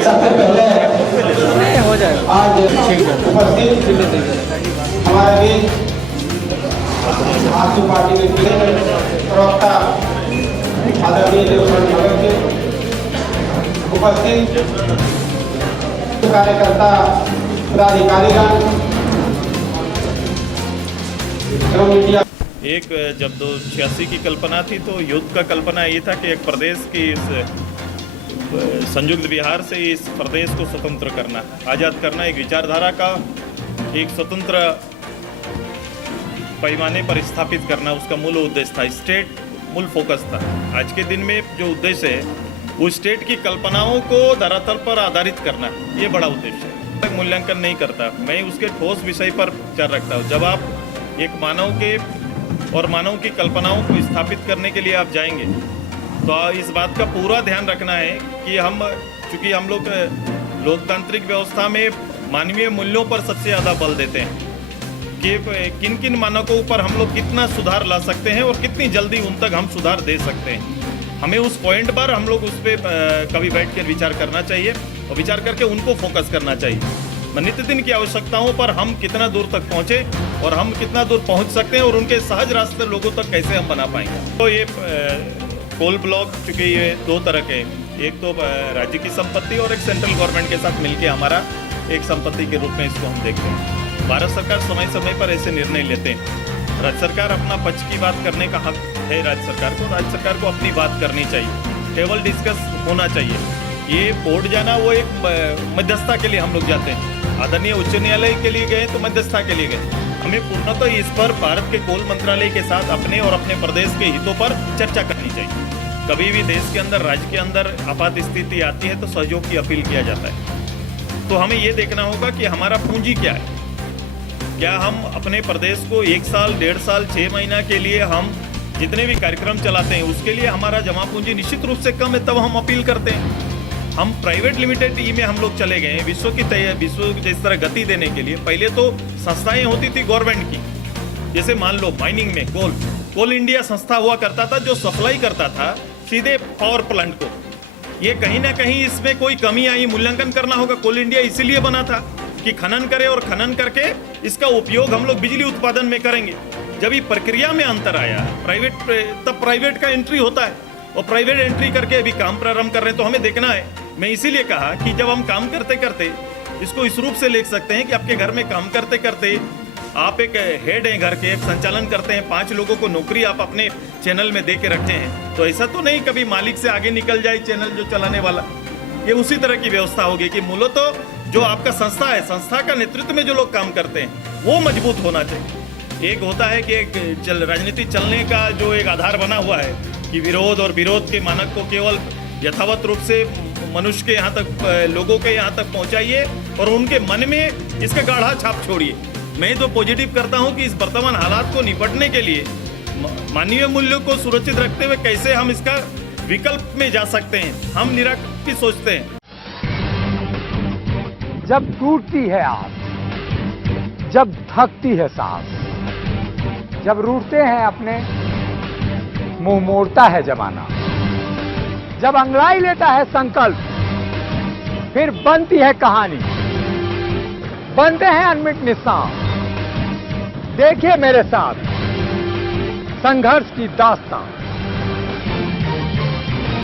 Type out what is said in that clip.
सबसे पहले हो जाएगा आज उपस्थित हमारे बीच आजसू पार्टी के प्रवक्ता आदरणीय देवचरण भगत जी, उपस्थित कार्यकर्ता पदाधिकारीगण एवं मीडिया। एक जब 1986 की कल्पना थी तो युद्ध का कल्पना ये था कि एक प्रदेश की इस संयुक्त बिहार से इस प्रदेश को स्वतंत्र करना, आज़ाद करना, एक विचारधारा का एक स्वतंत्र पैमाने पर स्थापित करना उसका मूल उद्देश्य था। स्टेट मूल फोकस था। आज के दिन में जो उद्देश्य है वो स्टेट की कल्पनाओं को धरातल पर आधारित करना, ये बड़ा उद्देश्य है। मूल्यांकन नहीं करता, मैं उसके ठोस विषय पर विचार रखता हूँ। जब आप एक मानव के और मानव की कल्पनाओं को स्थापित करने के लिए आप जाएंगे तो इस बात का पूरा ध्यान रखना है कि चूँकि हम लोग लोकतांत्रिक व्यवस्था में मानवीय मूल्यों पर सबसे ज़्यादा बल देते हैं कि किन किन मानकों पर हम लोग कितना सुधार ला सकते हैं और कितनी जल्दी उन तक हम सुधार दे सकते हैं। हमें उस पॉइंट पर हम लोग उस पर कभी बैठ कर विचार करना चाहिए और विचार करके उनको फोकस करना चाहिए। नित्यदिन की आवश्यकताओं पर हम कितना दूर तक पहुँचे और हम कितना दूर पहुँच सकते हैं और उनके सहज रास्ते लोगों तक कैसे हम बना पाएंगे। तो ये कोल ब्लॉक, चूँकि ये दो तरह के, एक तो राज्य की संपत्ति और एक सेंट्रल गवर्नमेंट के साथ मिलके हमारा एक संपत्ति के रूप में इसको हम देखते हैं। भारत सरकार समय समय पर ऐसे निर्णय लेते हैं। राज्य सरकार अपना पक्ष की बात करने का हक है राज्य सरकार को अपनी बात करनी चाहिए, टेबल डिस्कस होना चाहिए। ये बोर्ड जाना वो एक मध्यस्थता के लिए हम लोग जाते हैं। आदरणीय उच्च न्यायालय के लिए गए तो मध्यस्थता के लिए गए। हमें पूर्णतः इस पर भारत के कोल मंत्रालय के साथ अपने और अपने प्रदेश के हितों पर चर्चा करनी चाहिए। कभी भी देश के अंदर, राज्य के अंदर आपात स्थिति आती है तो सहयोग की अपील किया जाता है। तो हमें ये देखना होगा कि हमारा पूंजी क्या है। क्या हम अपने प्रदेश को 1 साल, 1.5 साल, 6 महीना के लिए हम जितने भी कार्यक्रम चलाते हैं उसके लिए हमारा जमा पूंजी निश्चित रूप से कम है, तब हम अपील करते हैं। हम प्राइवेट लिमिटेड ई में हम लोग चले गए। विश्व की जिस तरह गति देने के लिए पहले तो संस्थाएं होती थी गवर्नमेंट की, जैसे मान लो माइनिंग में कोल इंडिया संस्था हुआ करता था जो सप्लाई करता था सीधे पावर प्लांट को। ये कहीं ना कहीं इसमें कोई कमी आई, मूल्यांकन करना होगा। कोल इंडिया इसीलिए बना था कि खनन करे और खनन करके इसका उपयोग हम लोग बिजली उत्पादन में करेंगे। जब ये प्रक्रिया में अंतर आया तब प्राइवेट का एंट्री होता है और प्राइवेट एंट्री करके अभी काम प्रारंभ कर रहे हैं। तो हमें देखना है। मैं इसीलिए कहा कि जब हम काम करते करते इसको इस रूप से ले सकते हैं कि आपके घर में काम करते करते आप एक हेड हैं घर के, एक संचालन करते हैं, 5 लोगों को नौकरी आप अपने चैनल में दे के रखे हैं। तो ऐसा तो नहीं कभी मालिक से आगे निकल जाए चैनल जो चलाने वाला। ये उसी तरह की व्यवस्था होगी कि मूलतः जो आपका संस्था है, संस्था का नेतृत्व में जो लोग काम करते हैं वो मजबूत होना चाहिए। एक होता है कि एक राजनीति चलने का जो एक आधार बना हुआ है कि विरोध और विरोध के मानक को केवल यथावत रूप से मनुष्य के यहाँ तक, लोगों के यहाँ तक पहुँचाइए और उनके मन में इसका गाढ़ा छाप छोड़िए। मैं तो पॉजिटिव करता हूँ कि इस वर्तमान हालात को निपटने के लिए मानवीय मूल्यों को सुरक्षित रखते हुए कैसे हम इसका विकल्प में जा सकते हैं, हम निराकृति सोचते हैं। जब टूटती है आस, जब थकती है सांस, जब रूठते हैं अपने, मुंह मोड़ता है जमाना, जब अंगड़ाई लेता है संकल्प, फिर बनती है कहानी, बनते हैं अनमिट निशान। देखिए मेरे साथ संघर्ष की दास्तान।